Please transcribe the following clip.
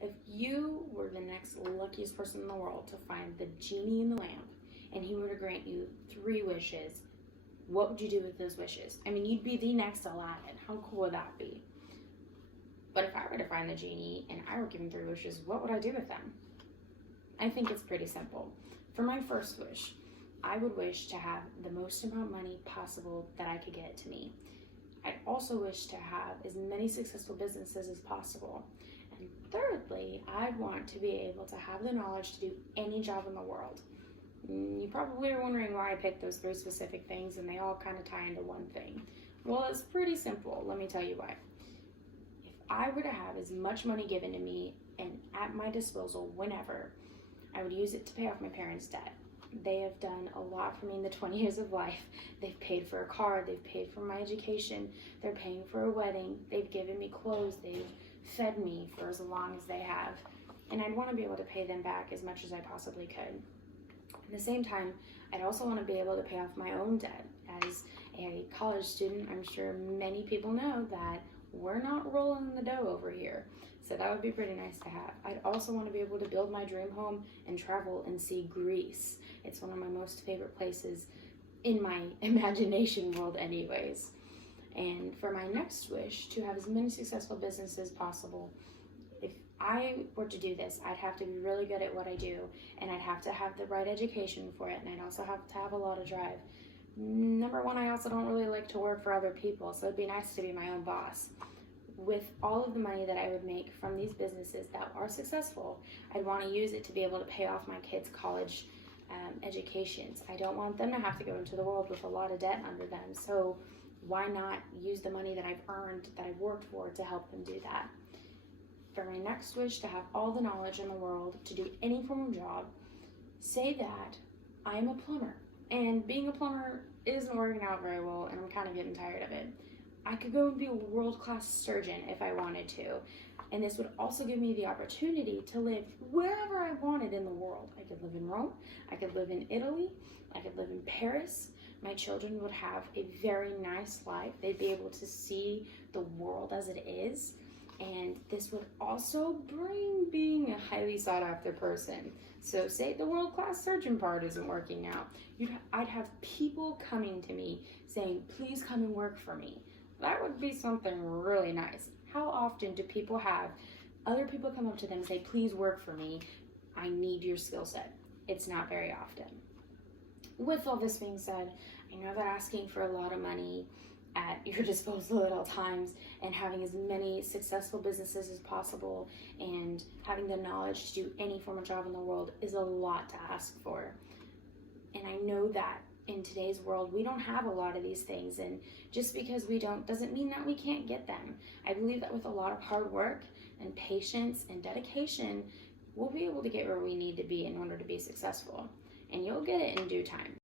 If you were the next luckiest person in the world to find the genie in the lamp and he were to grant you 3 wishes, what would you do with those wishes? I mean, you'd be the next Aladdin. How cool would that be? But if I were to find the genie and I were given 3 wishes, what would I do with them? I think it's pretty simple. For my first wish, I would wish to have the most amount of money possible that I could get to me. I'd also wish to have as many successful businesses as possible. And thirdly, I'd want to be able to have the knowledge to do any job in the world. You probably are wondering why I picked those 3 specific things, and they all kind of tie into one thing. Well, it's pretty simple. Let me tell you why. If I were to have as much money given to me and at my disposal whenever, I would use it to pay off my parents' debt. They have done a lot for me in the 20 years of life. They've paid for a car, they've paid for my education, they're paying for a wedding, they've given me clothes, they've fed me for as long as they have. And I'd want to be able to pay them back as much as I possibly could. At the same time, I'd also want to be able to pay off my own debt. As a college student, I'm sure many people know that we're not rolling in the dough over here. So that would be pretty nice to have. I'd also want to be able to build my dream home and travel and see Greece. It's one of my most favorite places in my imagination world anyways. And for my next wish, to have as many successful businesses as possible. If I were to do this, I'd have to be really good at what I do, and I'd have to have the right education for it, and I'd also have to have a lot of drive. Number one, I also don't really like to work for other people, so it'd be nice to be my own boss. With all of the money that I would make from these businesses that are successful, I'd want to use it to be able to pay off my kids' college educations. I don't want them to have to go into the world with a lot of debt under them, so why not use the money that I've earned, that I've worked for, to help them do that? For my next wish, to have all the knowledge in the world to do any form of job, say that I'm a plumber, and being a plumber isn't working out very well, and I'm kind of getting tired of it. I could go and be a world-class surgeon if I wanted to, and this would also give me the opportunity to live wherever I wanted in the world. I could live in Rome, I could live in Italy, I could live in Paris. My children would have a very nice life. They'd be able to see the world as it is, and this would also bring being a highly sought-after person. So say the world-class surgeon part isn't working out, I'd have people coming to me saying, please come and work for me. That would be something really nice. How often do people have other people come up to them and say, please work for me, I need your skill set? It's not very often. With all this being said, I know that asking for a lot of money at your disposal at all times and having as many successful businesses as possible and having the knowledge to do any form of job in the world is a lot to ask for. And I know that in today's world, we don't have a lot of these things, and just because we don't doesn't mean that we can't get them. I believe that with a lot of hard work and patience and dedication, we'll be able to get where we need to be in order to be successful, and you'll get it in due time.